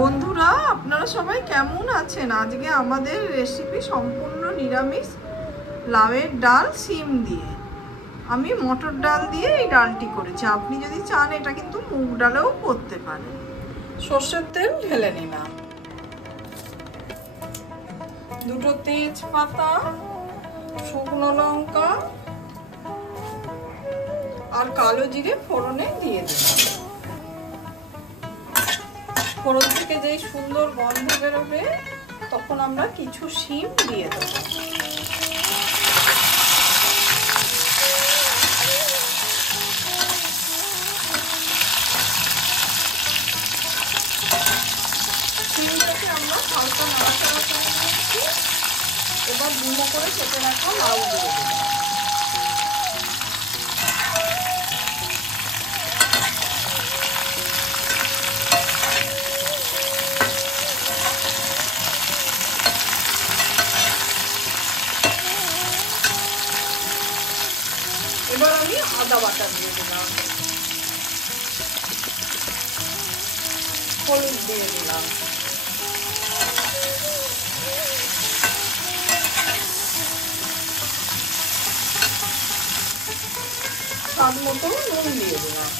বন্ধুরা আপনারা সবাই কেমন আছেন? আজকে আমাদের রেসিপি সম্পূর্ণ নিরামিষ লাউয়ের ডাল সিম দিয়ে। আমি মটর ডাল দিয়ে এই ডালটি করেছি। আপনি যদি চান এটা কিন্তু মুগ ডালেও করতে পারেন। সর্ষের তেল ঢেলে নিলাম, দুটো তেজপাতা, শুকনো লঙ্কা আর কালো জিরে ফোড়নে দিয়ে দিলাম। ফোড়ন থেকে যেই সুন্দর গন্ধ বেরোবে তখন আমরা কিছু শিম দিয়ে দেবো। শিমটাকে আমরা হালকা নাড়াচাড়া করে নিচ্ছি। এবার ডুমো করে কেটে রাখা লাউ দিয়ে দেবো। এবার আমি আদা বাটা দিয়ে দিলাম, হলুদ দিয়ে দিলাম, স্বাদ মতো নুন দিয়ে দিলাম।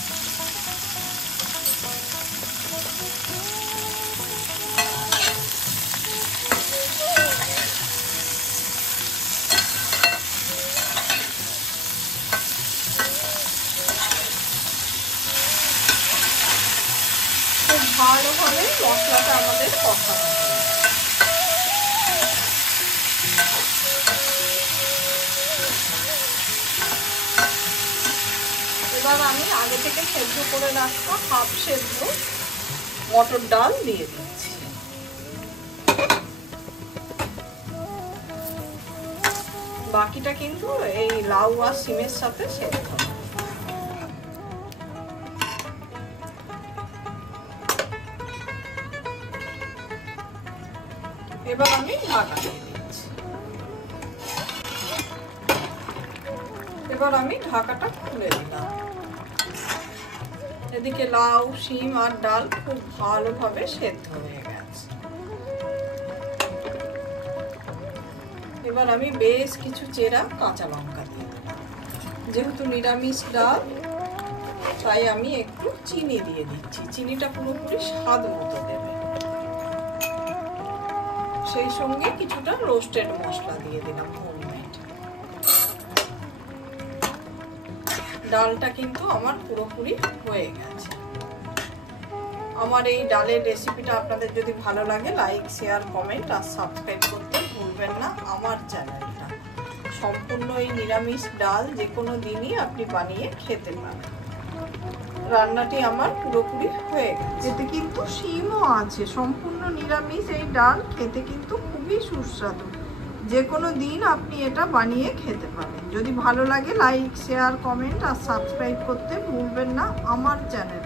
খুব ভালোভাবে মশলাটা আমাদের কষানো হবে। এবার আমি আগে থেকে সেদ্ধ করে রাখা হাফ সেদ্ধ মটর ডাল দিয়ে দিচ্ছি। বাকিটা কিন্তু এই লাউ আর সিমের সাথে সেদ্ধ হবে। এবার আমি ঢাকা দিয়ে দিচ্ছি। এবার আমি ঢাকাটা খুলে দিলাম। এদিকে লাউ, শিম আর ডাল খুব ভালোভাবে সেদ্ধ হয়ে গেছে। এবার আমি বেশ কিছু চেরা কাঁচা লঙ্কা দিয়ে দিলাম। যেহেতু নিরামিষ ডাল তাই আমি একটু চিনি দিয়ে দিচ্ছি। চিনিটা পুরোপুরি স্বাদ মতো দেবে। সেই সঙ্গে কিছুটা রোস্টেড মশলা দিয়ে দিলাম হোমমেড। ডালটা কিন্তু আমার পুরোপুরি হয়ে গেছে। আমার এই ডালের রেসিপিটা আপনাদের যদি ভালো লাগে লাইক, শেয়ার, কমেন্ট আর সাবস্ক্রাইব করতে ভুলবেন না আমার চ্যানেলটা। সম্পূর্ণ এই নিরামিষ ডাল যে কোনো দিনই আপনি বানিয়ে খেতে পারেন। রান্নাটি আমার পুরোপুরি হয়ে গেছে। এতে কিন্তু শিমও আছে। সম্পূর্ণ নিরামিষ এই ডাল খেতে কিন্তু খুবই সুস্বাদু। যে কোনো দিন আপনি এটা বানিয়ে খেতে পারেন। যদি ভালো লাগে লাইক, শেয়ার, কমেন্ট আর সাবস্ক্রাইব করতে ভুলবেন না আমার চ্যানেল।